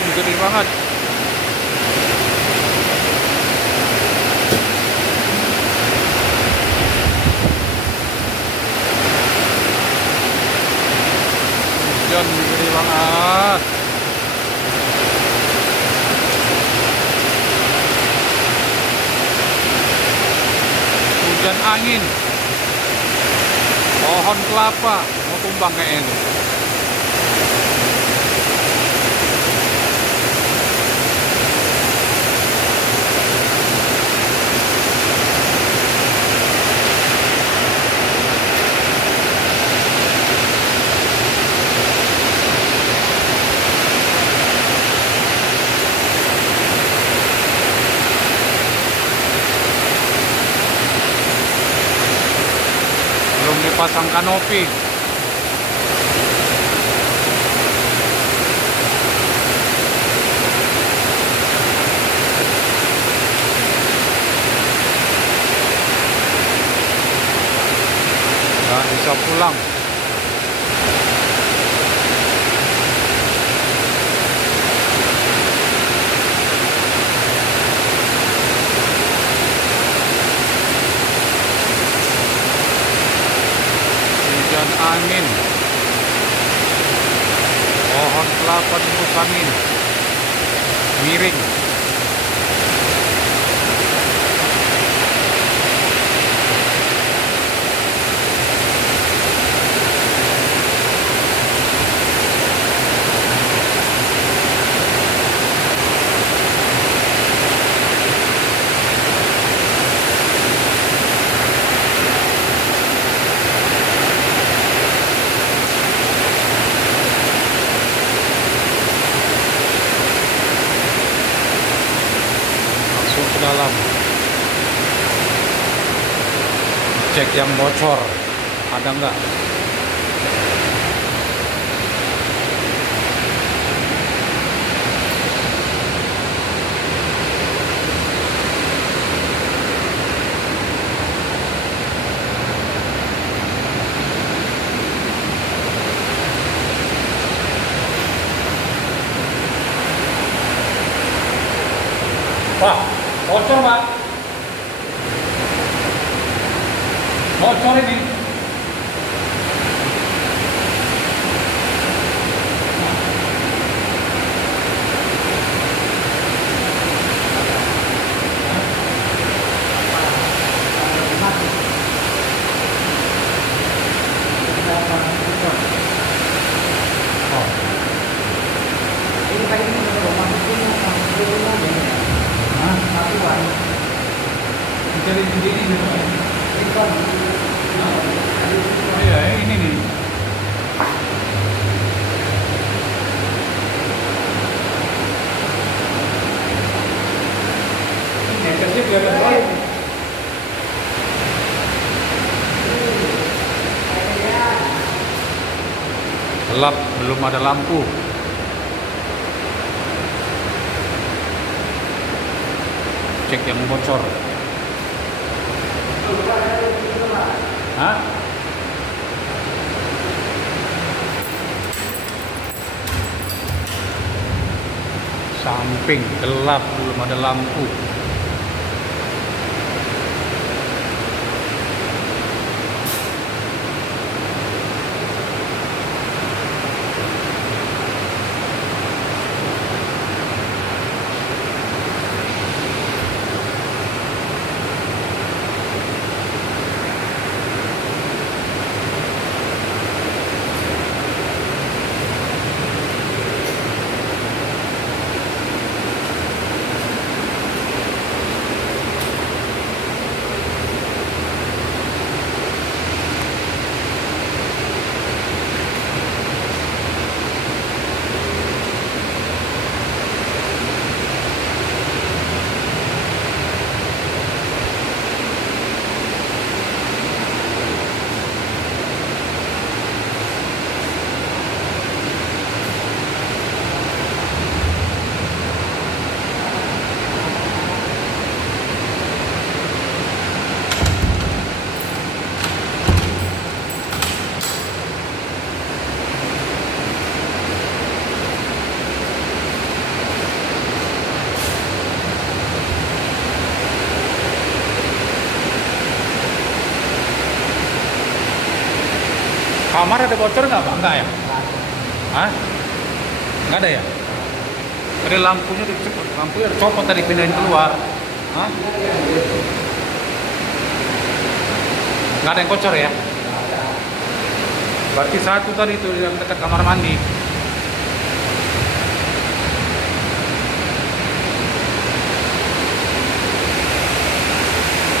Hujan gede banget. Hujan gede banget. Hujan angin. Pohon kelapa mau tumbang kayaknya tuh. Belum dipasang kanopi. Nggak bisa pulang. Hujan angin, pohon kelapa tembus angin, miring. Masuk ke dalam, cek yang bocor ada nggak. Wah, bocor Pak, bocor ini. Jadi begini gitu. Iya, ini nih. Ini kasih kelihatan banget. Gelap, belum ada lampu. Cek yang bocor. Hah? Samping gelap, belum ada lampu. kamar ada bocor nggak Pak? Enggak ya? Hah? Nggak ada ya? Tadi lampunya copot tadi pindahin keluar. Hah? Nggak ada yang bocor ya? Berarti satu tadi itu yang dekat kamar mandi.